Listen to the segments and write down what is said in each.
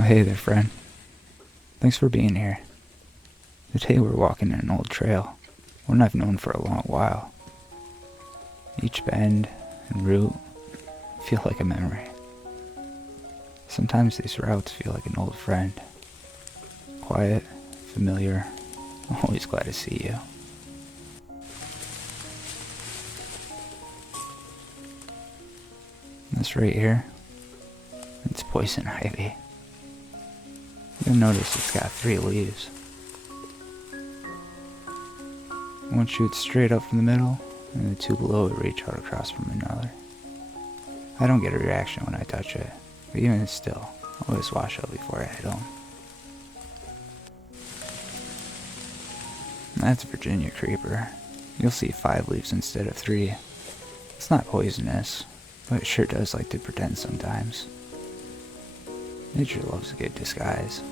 Oh, hey there, friend. Thanks for being here. Today we're walking an old trail, one I've known for a long while. Each bend and route feel like a memory. Sometimes these routes feel like an old friend. Quiet, familiar, always glad to see you. This right here, it's poison ivy. You'll notice it's got 3 leaves. One shoots straight up from the middle, and the 2 below it reach out across from another. I don't get a reaction when I touch it, but even still, I always wash out before I head home. That's Virginia creeper. You'll see 5 leaves instead of 3. It's not poisonous, but it sure does like to pretend sometimes. Nature loves a good disguise.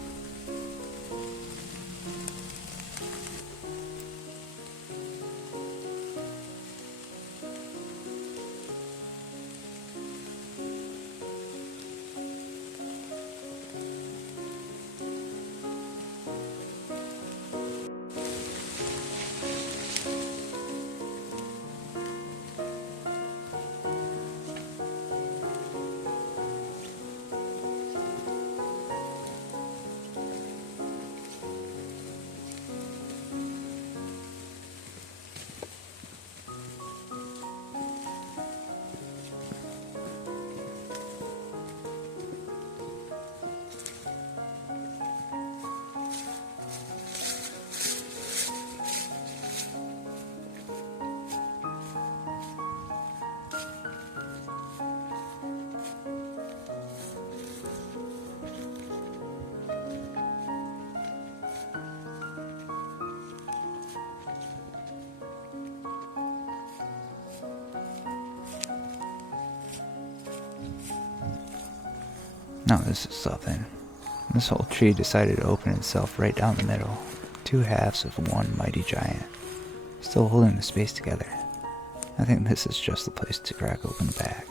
Now this is something. This whole tree decided to open itself right down the middle. 2 halves of one mighty giant, still holding the space together. I think this is just the place to crack open the bag.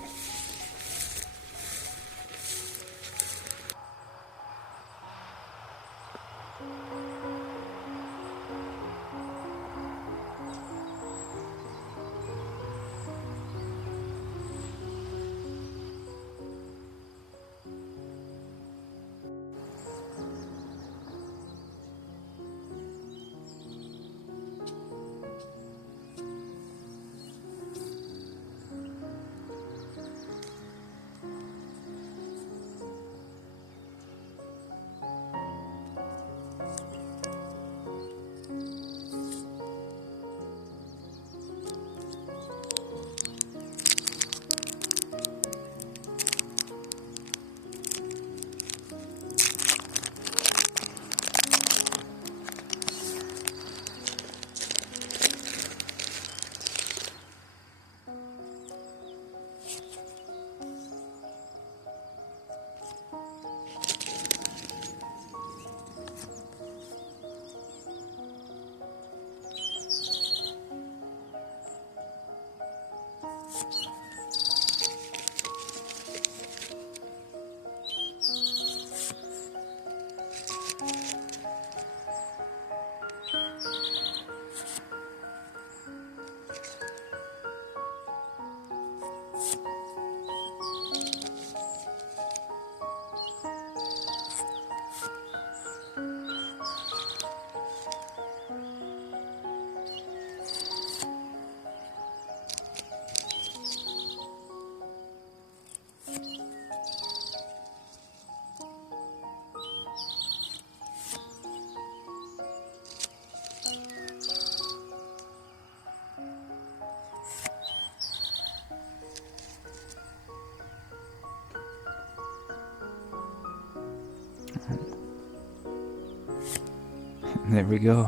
There we go.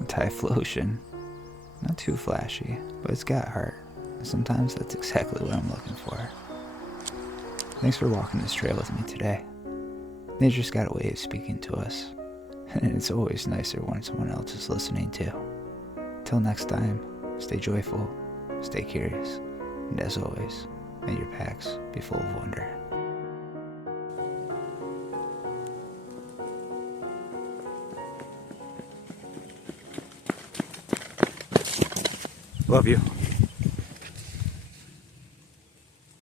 A Typhlosion. Not too flashy, but it's got heart. And sometimes that's exactly what I'm looking for. Thanks for walking this trail with me today. Nature's got a way of speaking to us, and it's always nicer when someone else is listening too. Till next time, stay joyful, stay curious, and as always, may your packs be full of wonder. Love you.